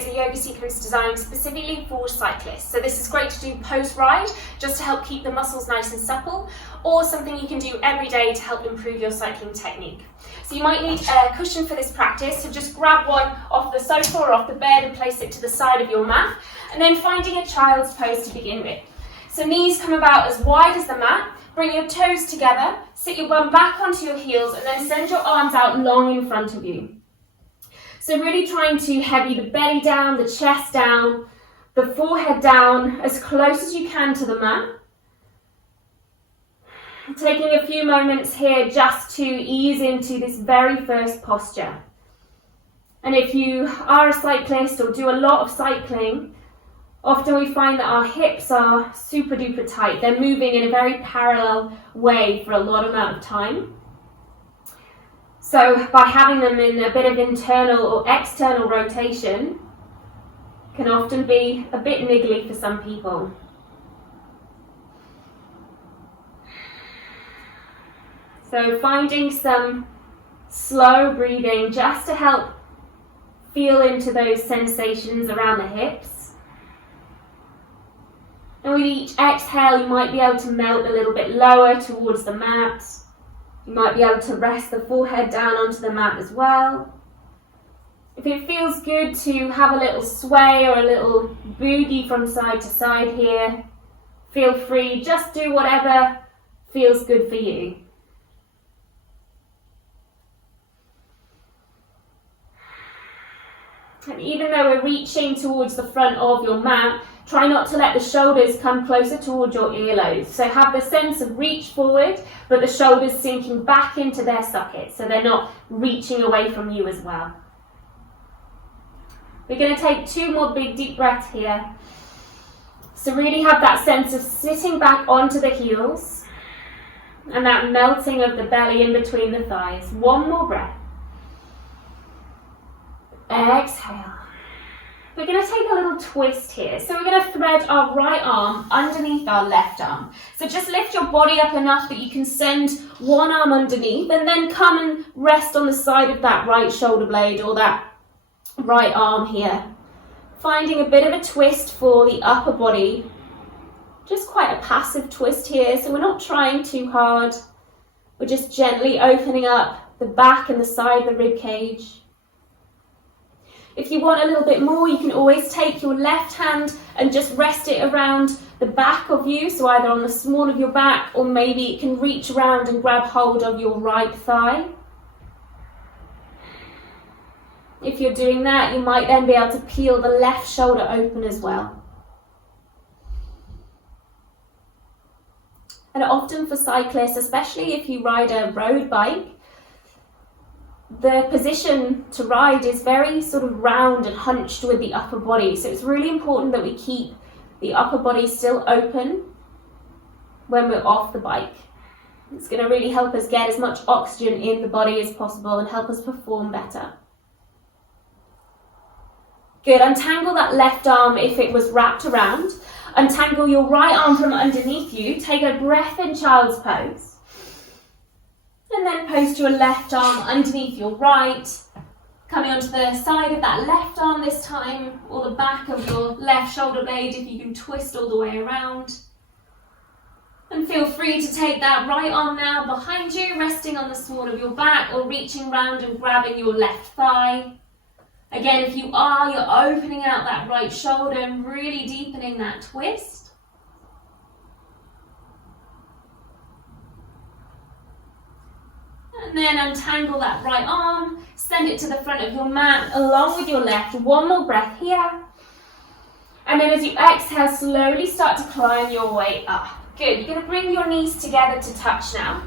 is a yoga sequence designed specifically for cyclists. So this is great to do post-ride, just to help keep the muscles nice and supple, or something you can do every day to help improve your cycling technique. So you might need a cushion for this practice, so just grab one off the sofa or off the bed and place it to the side of your mat, and then finding a child's pose to begin with. So knees come about as wide as the mat, bring your toes together, sit your bum back onto your heels, and then send your arms out long in front of you. So really trying to heavy the belly down, the chest down, the forehead down as close as you can to the mat. Taking a few moments here just to ease into this very first posture. And if you are a cyclist or do a lot of cycling, often we find that our hips are super duper tight. They're moving in a very parallel way for a lot amount of time. So by having them in a bit of internal or external rotation can often be a bit niggly for some people. So finding some slow breathing just to help feel into those sensations around the hips. And with each exhale, you might be able to melt a little bit lower towards the mat. You might be able to rest the forehead down onto the mat as well. If it feels good to have a little sway or a little boogie from side to side here, feel free, just do whatever feels good for you. And even though we're reaching towards the front of your mat, try not to let the shoulders come closer towards your earlobes. So have the sense of reach forward, but the shoulders sinking back into their sockets, so they're not reaching away from you as well. We're going to take 2 more big deep breaths here. So really have that sense of sitting back onto the heels and that melting of the belly in between the thighs. 1 more breath. Exhale. We're going to take a little twist here. So we're going to thread our right arm underneath our left arm. So just lift your body up enough that you can send one arm underneath and then come and rest on the side of that right shoulder blade or that right arm here. Finding a bit of a twist for the upper body. Just quite a passive twist here, so we're not trying too hard. We're just gently opening up the back and the side of the rib cage. If you want a little bit more, you can always take your left hand and just rest it around the back of you, so either on the small of your back or maybe it can reach around and grab hold of your right thigh. If you're doing that, you might then be able to peel the left shoulder open as well. And often for cyclists, especially if you ride a road bike, the position to ride is very sort of round and hunched with the upper body. So it's really important that we keep the upper body still open when we're off the bike. It's going to really help us get as much oxygen in the body as possible and help us perform better. Good, untangle that left arm if it was wrapped around. Untangle your right arm from underneath you. Take a breath in child's pose. And then post your left arm underneath your right, coming onto the side of that left arm this time, or the back of your left shoulder blade if you can twist all the way around. And feel free to take that right arm now behind you, resting on the small of your back, or reaching round and grabbing your left thigh. Again, if you are, you're opening out that right shoulder and really deepening that twist. And then untangle that right arm, send it to the front of your mat along with your left. 1 more breath here. And then as you exhale, slowly start to climb your way up. Good, you're going to bring your knees together to touch now.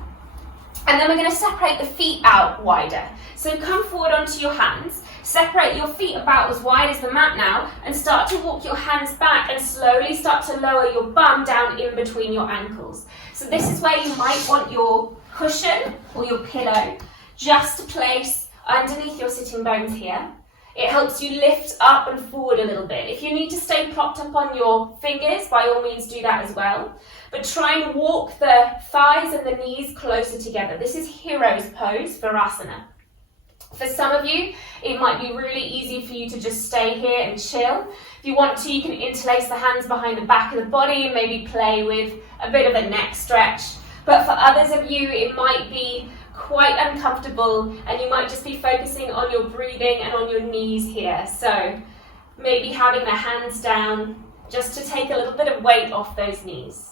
And then we're going to separate the feet out wider. So come forward onto your hands, separate your feet about as wide as the mat now, and start to walk your hands back and slowly start to lower your bum down in between your ankles. So this is where you might want your cushion or your pillow just to place underneath your sitting bones here. It helps you lift up and forward a little bit. If you need to stay propped up on your fingers, by all means do that as well. But try and walk the thighs and the knees closer together. This is hero's pose for asana. For some of you, it might be really easy for you to just stay here and chill. If you want to, you can interlace the hands behind the back of the body and maybe play with a bit of a neck stretch. But for others of you, it might be quite uncomfortable and you might just be focusing on your breathing and on your knees here. So maybe having the hands down just to take a little bit of weight off those knees.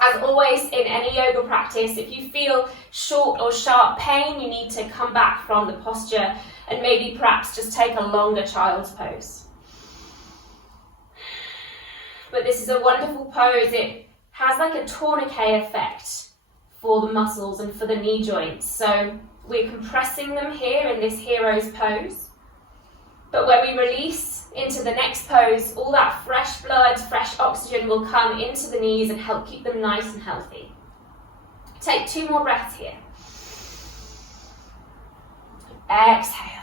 As always in any yoga practice, if you feel short or sharp pain, you need to come back from the posture and maybe perhaps just take a longer child's pose. But this is a wonderful pose. It has like a tourniquet effect for the muscles and for the knee joints. So we're compressing them here in this hero's pose. But when we release into the next pose, all that fresh blood, fresh oxygen will come into the knees and help keep them nice and healthy. Take 2 more breaths here. Exhale.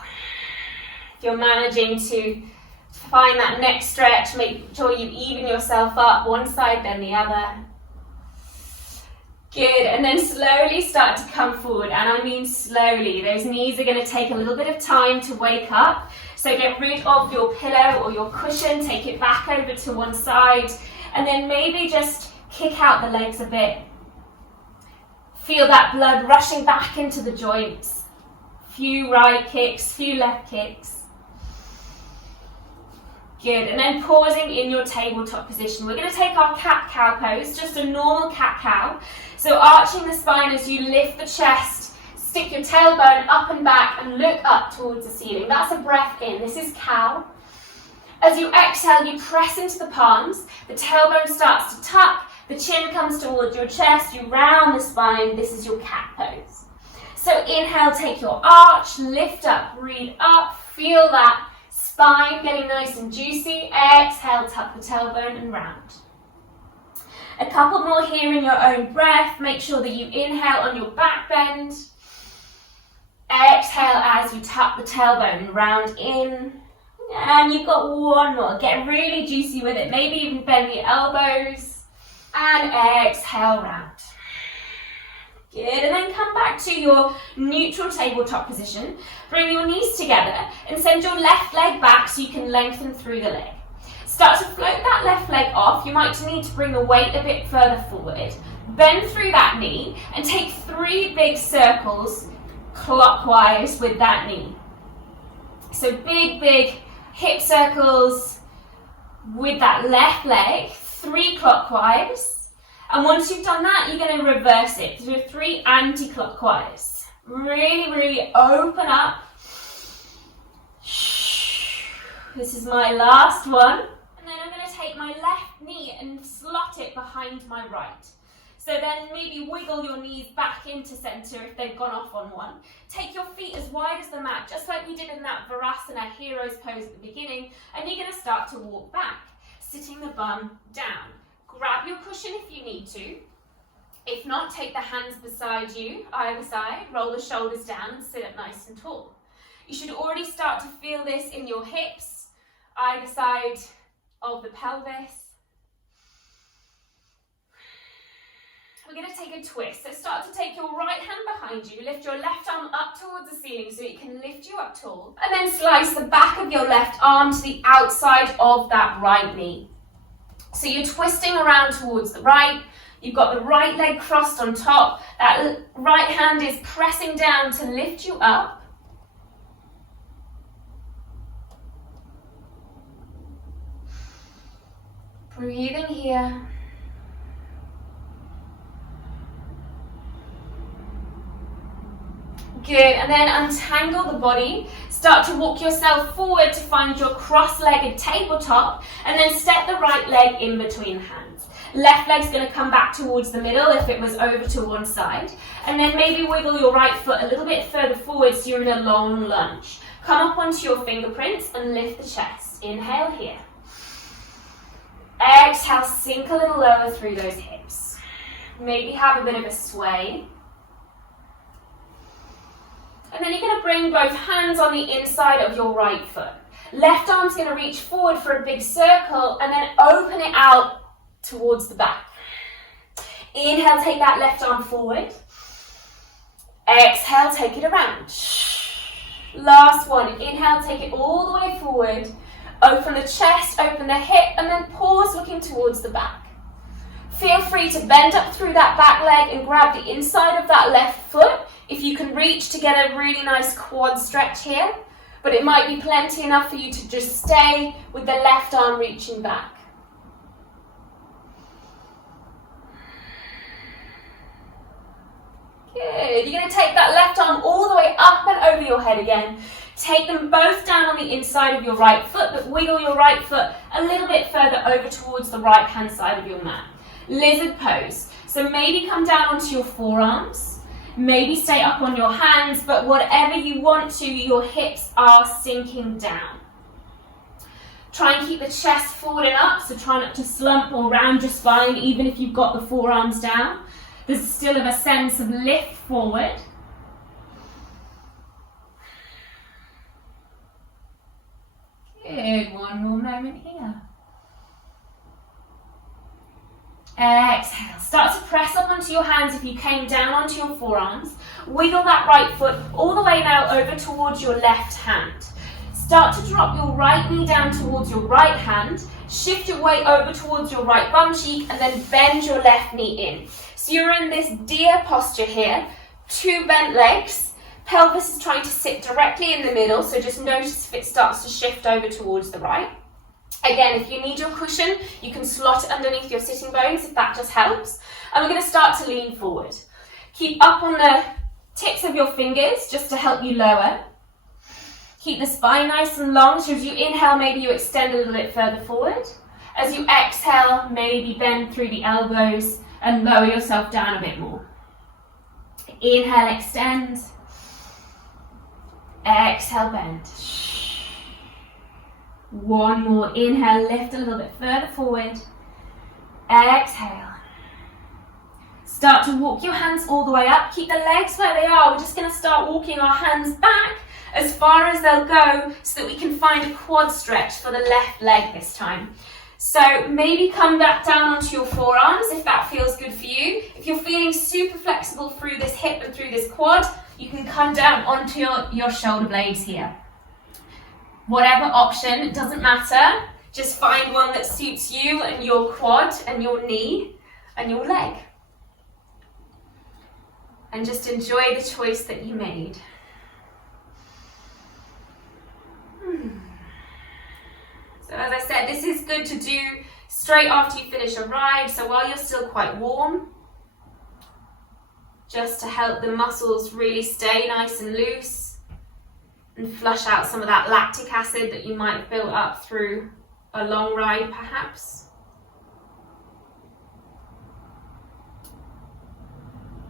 If you're managing to find that neck stretch, make sure you even yourself up, one side then the other. Good, and then slowly start to come forward, and I mean slowly. Those knees are going to take a little bit of time to wake up. So get rid of your pillow or your cushion, take it back over to one side, and then maybe just kick out the legs a bit. Feel that blood rushing back into the joints. Few right kicks, few left kicks. Good, and then pausing in your tabletop position. We're going to take our cat-cow pose, just a normal cat-cow. So arching the spine as you lift the chest, stick your tailbone up and back and look up towards the ceiling. That's a breath in. This is cow. As you exhale, you press into the palms. The tailbone starts to tuck. The chin comes towards your chest. You round the spine. This is your cat pose. So inhale, take your arch, lift up, breathe up. Feel that spine getting nice and juicy. Exhale, tuck the tailbone and round. A couple more here in your own breath. Make sure that you inhale on your back bend. Exhale as you tuck the tailbone and round in. And you've got one more. Get really juicy with it. Maybe even bend the elbows. And exhale, round. Good, and then come back to your neutral tabletop position. Bring your knees together and send your left leg back so you can lengthen through the leg. Start to float that left leg off. You might need to bring the weight a bit further forward. Bend through that knee and take 3 big circles clockwise with that knee. So big hip circles with that left leg, 3 clockwise. And once you've done that, you're going to reverse it. So 3 anti-clockwise. Really open up. This is my last one. And then I'm going to take my left knee and slot it behind my right. So then maybe wiggle your knees back into center if they've gone off on one. Take your feet as wide as the mat, just like we did in that Virasana hero's pose at the beginning. And you're going to start to walk back, sitting the bum down. Grab your cushion if you need to. If not, take the hands beside you, either side, roll the shoulders down and sit up nice and tall. You should already start to feel this in your hips, either side of the pelvis. We're going to take a twist. So start to take your right hand behind you, lift your left arm up towards the ceiling so it can lift you up tall, and then slice the back of your left arm to the outside of that right knee. So you're twisting around towards the right, you've got the right leg crossed on top, that right hand is pressing down to lift you up. Breathing here. Good, and then untangle the body. Start to walk yourself forward to find your cross-legged tabletop, and then step the right leg in between the hands. Left leg's going to come back towards the middle if it was over to one side, and then maybe wiggle your right foot a little bit further forward so you're in a long lunge. Come up onto your fingerprints and lift the chest. Inhale here. Exhale, sink a little lower through those hips. Maybe have a bit of a sway. And then you're going to bring both hands on the inside of your right foot. Left arm's going to reach forward for a big circle and then open it out towards the back. Inhale, take that left arm forward. Exhale, take it around. Last one. Inhale, take it all the way forward. Open the chest, open the hip, and then pause looking towards the back. Feel free to bend up through that back leg and grab the inside of that left foot if you can reach to get a really nice quad stretch here. But it might be plenty enough for you to just stay with the left arm reaching back. Good. You're going to take that left arm all the way up and over your head again. Take them both down on the inside of your right foot, but wiggle your right foot a little bit further over towards the right hand side of your mat. Lizard pose. So maybe come down onto your forearms, maybe stay up on your hands, but whatever you want to, your hips are sinking down. Try and keep the chest forward and up, so try not to slump or round your spine even if you've got the forearms down. There's still a sense of lift forward. Good, one more moment here. Exhale, start to press up onto your hands if you came down onto your forearms. Wiggle that right foot all the way now over towards your left hand. Start to drop your right knee down towards your right hand, shift your weight over towards your right bum cheek, and then bend your left knee in. So you're in this deer posture here, two bent legs, pelvis is trying to sit directly in the middle, so just notice if it starts to shift over towards the right. Again, if you need your cushion, you can slot it underneath your sitting bones if that just helps. And we're going to start to lean forward. Keep up on the tips of your fingers just to help you lower. Keep the spine nice and long, so as you inhale, maybe you extend a little bit further forward. As you exhale, maybe bend through the elbows and lower yourself down a bit more. Inhale, extend. Exhale, bend. One more. Inhale, lift a little bit further forward. Exhale. Start to walk your hands all the way up. Keep the legs where they are. We're just going to start walking our hands back as far as they'll go so that we can find a quad stretch for the left leg this time. So maybe come back down onto your forearms if that feels good for you. If you're feeling super flexible through this hip and through this quad, you can come down onto your shoulder blades here. Whatever option, it doesn't matter. Just find one that suits you and your quad and your knee and your leg. And just enjoy the choice that you made. So as I said, this is good to do straight after you finish a ride, so while you're still quite warm, just to help the muscles really stay nice and loose and flush out some of that lactic acid that you might have built up through a long ride perhaps.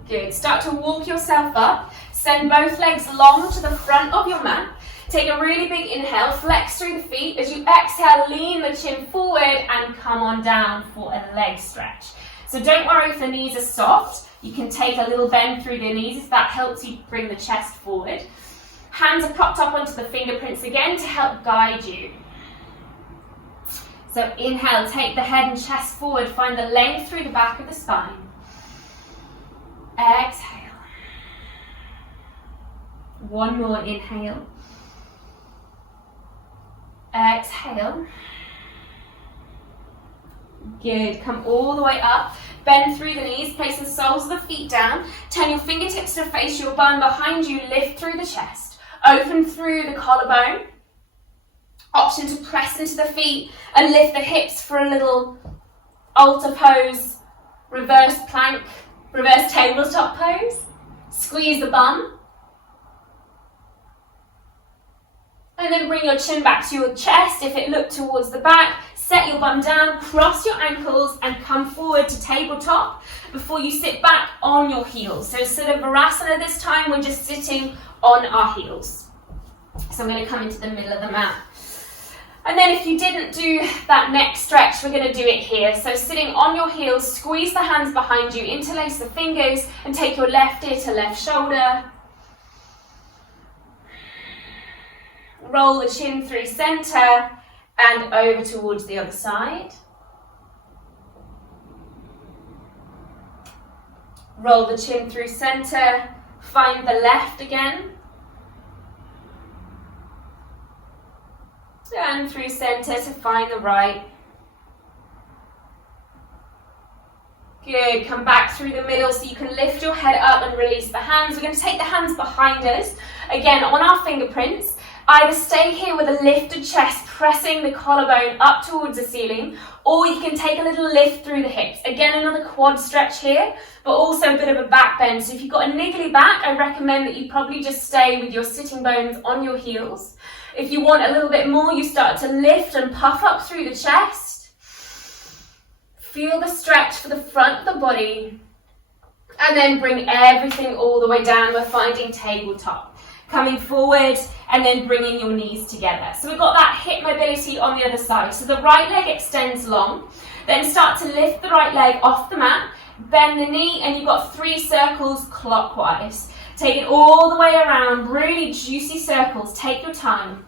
Good. Start to walk yourself up. Send both legs long to the front of your mat. Take a really big inhale, flex through the feet. As you exhale, lean the chin forward and come on down for a leg stretch. So don't worry if the knees are soft. You can take a little bend through the knees if that helps you bring the chest forward. Hands are propped up onto the fingerprints again to help guide you. So inhale, take the head and chest forward. Find the length through the back of the spine. Exhale. One more inhale. Exhale. Good. Come all the way up. Bend through the knees. Place the soles of the feet down. Turn your fingertips to face your bum behind you. Lift through the chest. Open through the collarbone. Option to press into the feet and lift the hips for a little altar pose, reverse plank, reverse tabletop pose. Squeeze the bum. And then bring your chin back to your chest. If it looked towards the back, set your bum down, cross your ankles and come forward to tabletop before you sit back on your heels. So instead of Virasana this time, we're just sitting on our heels. So I'm going to come into the middle of the mat. And then if you didn't do that neck stretch, we're going to do it here. So sitting on your heels, squeeze the hands behind you, interlace the fingers and take your left ear to left shoulder. Roll the chin through center and over towards the other side. Roll the chin through center, find the left again. And through center to find the right. Good, come back through the middle so you can lift your head up and release the hands. We're going to take the hands behind us, again on our fingerprints. Either stay here with a lifted chest, pressing the collarbone up towards the ceiling, or you can take a little lift through the hips. Again, another quad stretch here, but also a bit of a back bend. So if you've got a niggly back, I recommend that you probably just stay with your sitting bones on your heels. If you want a little bit more, you start to lift and puff up through the chest. Feel the stretch for the front of the body. And then bring everything all the way down. We're finding tabletop. Coming forward and then bringing your knees together. So we've got that hip mobility on the other side. So the right leg extends long. Then start to lift the right leg off the mat. Bend the knee and you've got 3 circles clockwise. Take it all the way around. Really juicy circles. Take your time.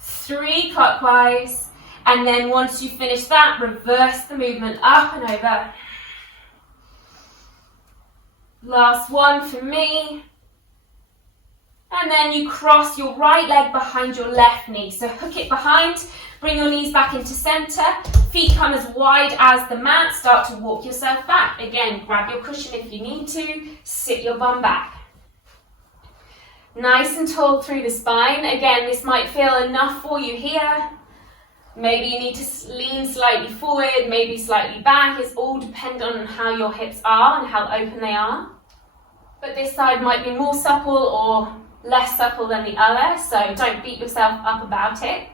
3 clockwise. And then once you finish that, reverse the movement up and over. Last one for me. And then you cross your right leg behind your left knee. So hook it behind, bring your knees back into center, feet come as wide as the mat, start to walk yourself back. Again, grab your cushion if you need to, sit your bum back. Nice and tall through the spine. Again, this might feel enough for you here. Maybe you need to lean slightly forward, maybe slightly back. It's all dependent on how your hips are and how open they are. But this side might be more supple or less supple than the other, so don't beat yourself up about it.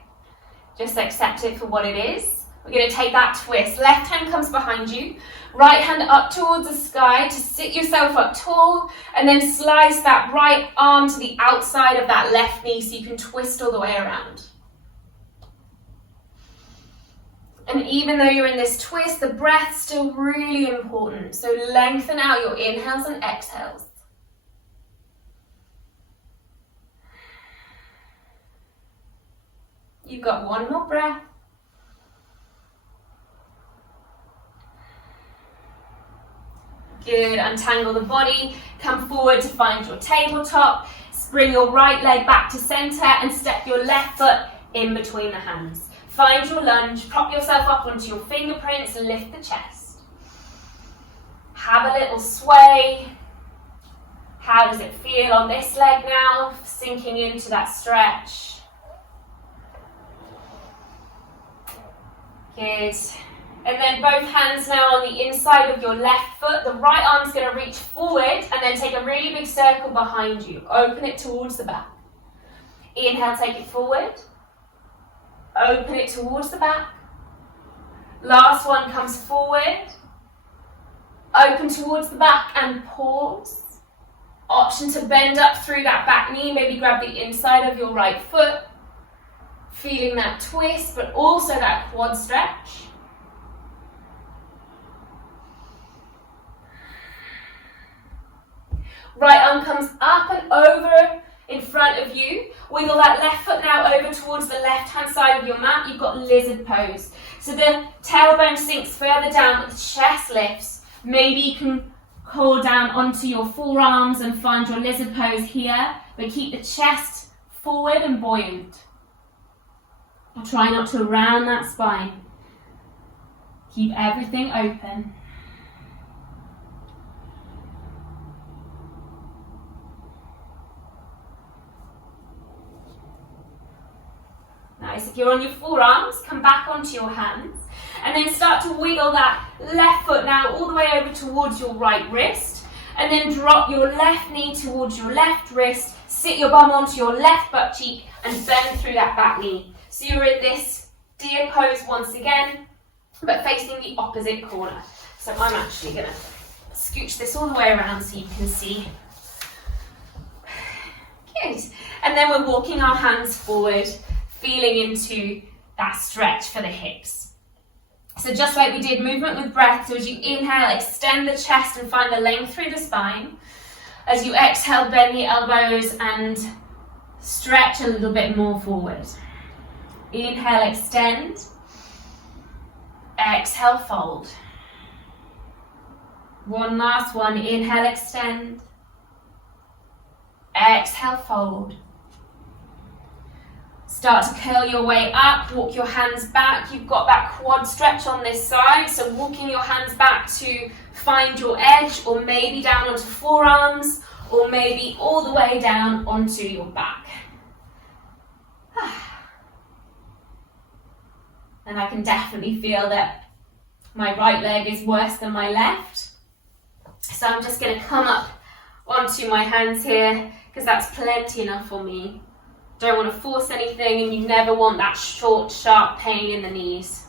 Just accept it for what it is. We're going to take that twist. Left hand comes behind you, right hand up towards the sky to sit yourself up tall, and then slice that right arm to the outside of that left knee so you can twist all the way around. And even though you're in this twist, the breath's still really important. So lengthen out your inhales and exhales. You've got one more breath. Good, untangle the body, come forward to find your tabletop. Bring your right leg back to center and step your left foot in between the hands. Find your lunge, prop yourself up onto your fingerprints and lift the chest. Have a little sway. How does it feel on this leg now? Sinking into that stretch. Good. And then both hands now on the inside of your left foot. The right arm's going to reach forward and then take a really big circle behind you. Open it towards the back. Inhale, take it forward. Open it towards the back. Last one comes forward. Open towards the back and pause. Option to bend up through that back knee. Maybe grab the inside of your right foot. Feeling that twist, but also that quad stretch. Right arm comes up and over in front of you. Wiggle that left foot now over towards the left-hand side of your mat. You've got lizard pose. So the tailbone sinks further down, but the chest lifts. Maybe you can hold down onto your forearms and find your lizard pose here, but keep the chest forward and buoyant. I'll try not to round that spine. Keep everything open. Nice. If you're on your forearms, come back onto your hands and then start to wiggle that left foot now all the way over towards your right wrist, and then drop your left knee towards your left wrist, sit your bum onto your left butt cheek and bend through that back knee. So you're in this deer pose once again, but facing the opposite corner. So I'm actually going to scooch this all the way around so you can see. Good. And then we're walking our hands forward, feeling into that stretch for the hips. So just like we did, movement with breath. So as you inhale, extend the chest and find the length through the spine. As you exhale, bend the elbows and stretch a little bit more forward. Inhale, extend. Exhale, fold. One last one. Inhale, extend. Exhale, fold. Start to curl your way up, walk your hands back. You've got that quad stretch on this side, so walking your hands back to find your edge, or maybe down onto forearms, or maybe all the way down onto your back. And I can definitely feel that my right leg is worse than my left. So I'm just going to come up onto my hands here, because that's plenty enough for me. Don't want to force anything, and you never want that short, sharp pain in the knees.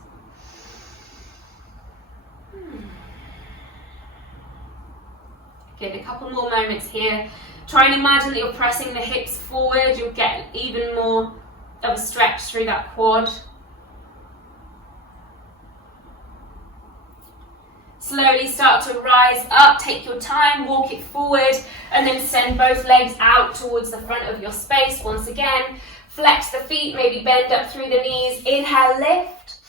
Good, a couple more moments here. Try and imagine that you're pressing the hips forward. You'll get even more of a stretch through that quad. Slowly start to rise up, take your time, walk it forward, and then send both legs out towards the front of your space. Once again, flex the feet, maybe bend up through the knees. Inhale, lift.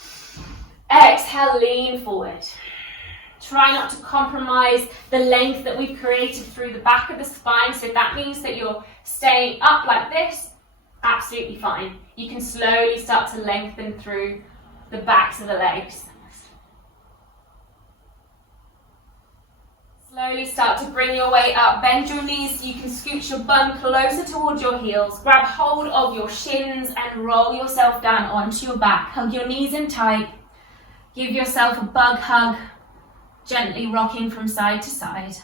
Exhale, lean forward. Try not to compromise the length that we've created through the back of the spine. So if that means that you're staying up like this, absolutely fine. You can slowly start to lengthen through the backs of the legs. Slowly start to bring your way up. Bend your knees so you can scooch your bum closer towards your heels. Grab hold of your shins and roll yourself down onto your back. Hug your knees in tight. Give yourself a bug hug, gently rocking from side to side.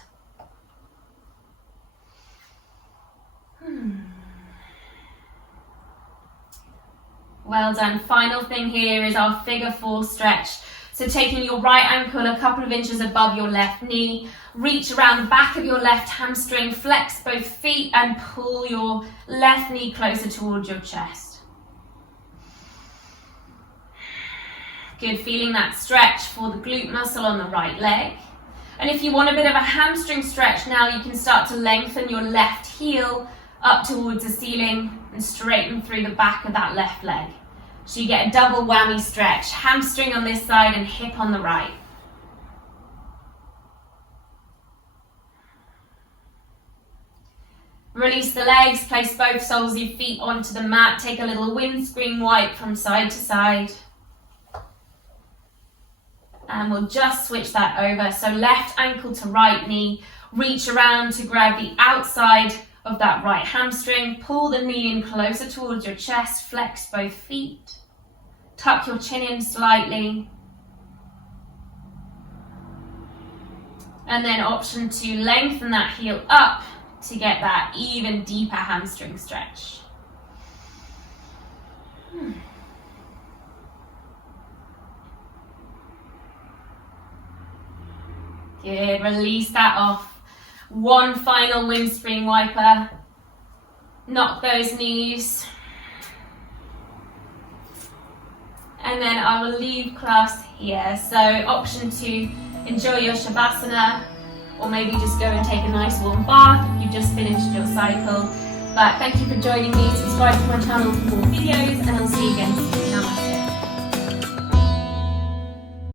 Well done. Final thing here is our figure 4 stretch. So taking your right ankle a couple of inches above your left knee, reach around the back of your left hamstring, flex both feet and pull your left knee closer towards your chest. Good, feeling that stretch for the glute muscle on the right leg. And if you want a bit of a hamstring stretch now, you can start to lengthen your left heel up towards the ceiling and straighten through the back of that left leg. So you get a double whammy stretch, hamstring on this side and hip on the right. Release the legs, place both soles of your feet onto the mat, take a little windscreen wipe from side to side. And we'll just switch that over. So left ankle to right knee, reach around to grab the outside of that right hamstring, pull the knee in closer towards your chest, flex both feet, tuck your chin in slightly, and then option to lengthen that heel up to get that even deeper hamstring stretch. Good, release that off. One final windscreen wiper. Knock those knees. And then I will leave class here. So option to enjoy your Shavasana, or maybe just go and take a nice warm bath if you've just finished your cycle. But thank you for joining me. Subscribe to my channel for more videos, and I'll see you again soon.